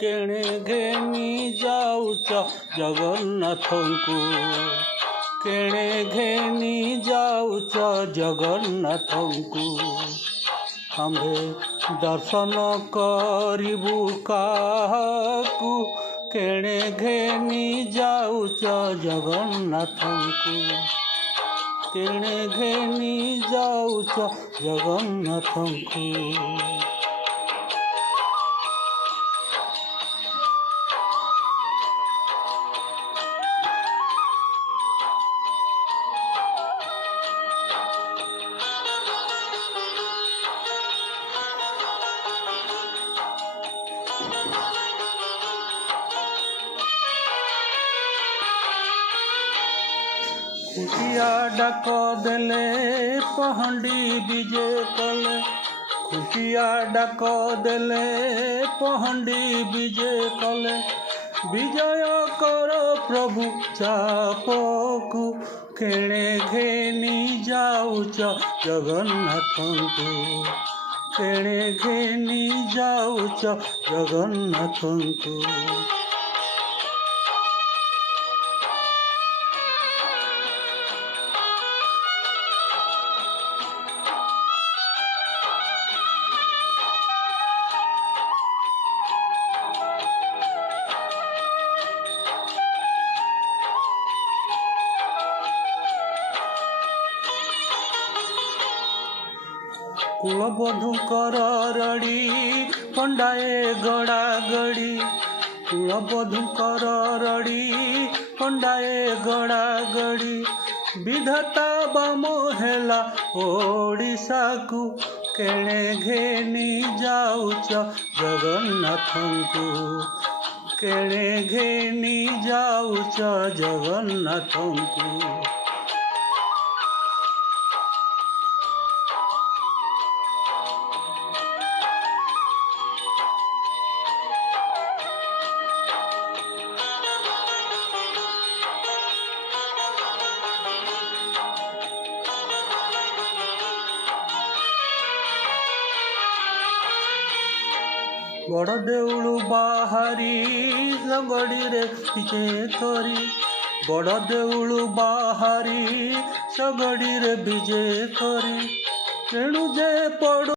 କେଣେ ଘେନି ଯାଉଛ ଜଗନ୍ନାଥଙ୍କୁ, କେଣେ ଘେନି ଯାଉଛ ଜଗନ୍ନାଥଙ୍କୁ। ଆମ୍ଭେ ଦର୍ଶନ କରିବୁ କାହାକୁ, କେଣେ ଘେନି ଯାଉଛ ଜଗନ୍ନାଥଙ୍କୁ, କେଣେ ଘେନି ଯାଉଛ ଜଗନ୍ନାଥଙ୍କୁ। खुशिया डाक देले पहंडी विजे कले, खुशिया डाक देले पहंडी विजे कले। विजय कर प्रभु चापकु, केणे घेनी जाउछ जगन्नाथंकु, केणे घेनी जाउछ जगन्नाथंकु। कुलबधूकर रड़ी पंडाए गड़ा गड़ी, कुलबधूकर रड़ी पंडाए गड़ा गड़ी। विधाता बाम हेला ओडिशा को, केणे घेनी जाउछ जगन्नाथंकु, केणे घेनी जाउछ जगन्नाथंकु। बड़ देउलु बाहारी लगड़ी रे विजे करी, बड़ देउलु बाहारी सगड़ी रे विजे करी। तेणु जे पड़